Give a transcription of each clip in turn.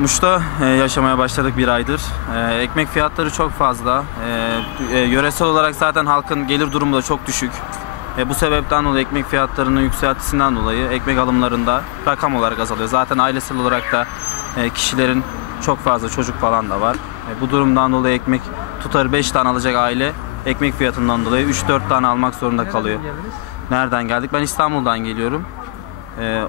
Muş'ta yaşamaya başladık bir aydır. Ekmek fiyatları çok fazla. Yöresel olarak zaten halkın gelir durumu da çok düşük. Bu sebepten dolayı ekmek fiyatlarının yükseltisinden dolayı ekmek alımlarında rakam olarak azalıyor. Zaten ailesel olarak da kişilerin çok fazla çocuk falan da var. Bu durumdan dolayı ekmek tutarı 5 tane alacak aile ekmek fiyatından dolayı 3-4 tane almak zorunda kalıyor. Nereden geldik? Ben İstanbul'dan geliyorum.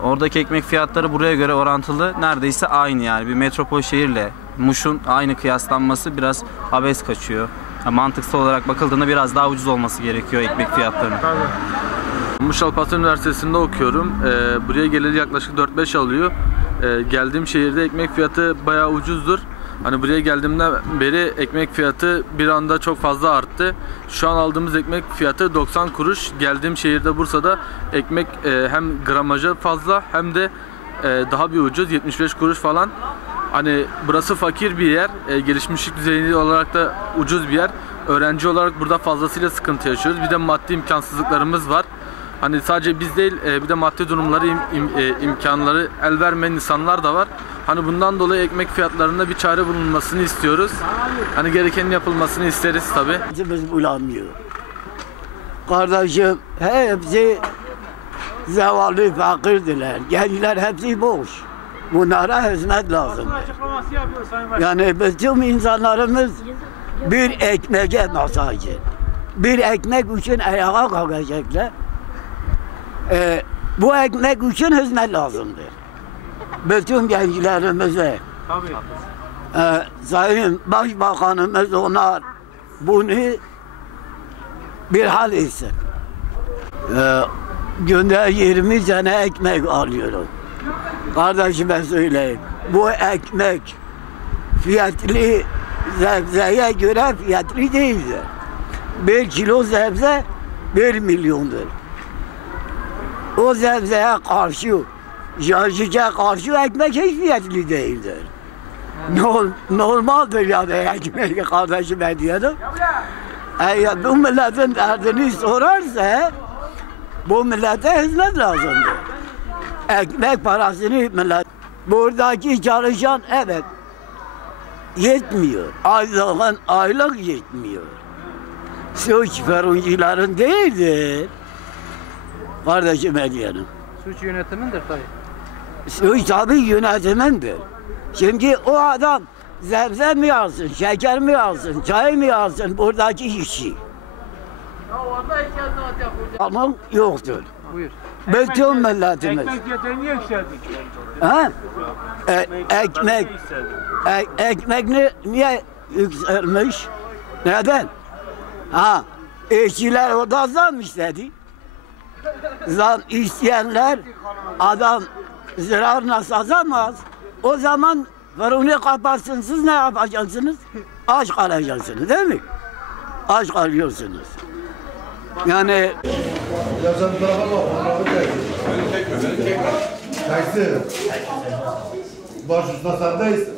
Oradaki ekmek fiyatları buraya göre orantılı neredeyse aynı, yani bir metropol şehirle Muş'un aynı kıyaslanması biraz abes kaçıyor. Mantıksal olarak bakıldığında biraz daha ucuz olması gerekiyor ekmek fiyatlarının. Muş Alparslan Üniversitesi'nde okuyorum. Buraya geleli yaklaşık 4-5 alıyor. Geldiğim şehirde ekmek fiyatı bayağı ucuzdur. Hani buraya geldiğimden beri ekmek fiyatı bir anda çok fazla arttı. Şu an aldığımız ekmek fiyatı 90 kuruş. Geldiğim şehirde Bursa'da ekmek hem gramajı fazla hem de daha bir ucuz, 75 kuruş falan. Hani burası fakir bir yer, gelişmişlik düzeyi olarak da ucuz bir yer. Öğrenci olarak burada fazlasıyla sıkıntı yaşıyoruz. Bir de maddi imkansızlıklarımız var. Hani sadece biz değil, bir de maddi durumları, imkanları el vermeyen insanlar da var. Hani bundan dolayı ekmek fiyatlarında bir çare bulunmasını istiyoruz. Hani gerekenin yapılmasını isteriz tabii. Biz bulamıyor. Kardeşim hepsi zavallı fakirdiler. Gençler hepsi boş. Bunlara hizmet lazım. Yani bütün insanlarımız bir ekmeğe muhtaç. Bir ekmek için ayağa kalkacaklar. Bu ekmek için hizmet lazımdır. Bütün gençlerimize. Sayın Başbakanımız ona bunu bir hal etsin. Günde 20 tane ekmek alıyorum. Kardeşime söyleyeyim. Bu ekmek fiyatlı, sebzeye göre fiyatlı değildir. 1 kilo sebze 1 milyondur. O sebzeye karşı, yaşıca karşı ekmek hiç fiyatlı değildir. Normaldir yani ekmek, kardeşime diyorum. Eğer bu milletin derdini sorarsa, bu millete hizmet lazımdır. Ekmek parasını millet, buradaki çalışan evet yetmiyor. Aylık yetmiyor. Suç fırıncıların değildir. Kardeşime diyelim. Suç yönetimindir tabii. Suç tabii yönetimindir. Şimdi o adam sebze mi alsın, şeker mi alsın, çay mı alsın buradaki işçi? Ama yoktur. Buyur. Bütün milletimiz. Ekmek fiyatları niye yükseldi? Ha? Ekmek niye yükselmiş? Neden? Ha, işçiler orada zam istedi. Zam isteyenler adam zararına sazamaz. O zaman fırını kapatsın, siz ne yapacaksınız? Aç kalacaksınız değil mi? Aç kalıyorsunuz. Yani Yazan tarafa bak, onları çekme. Beni çekme. Çeksin. Baş üstüne sendeyiz.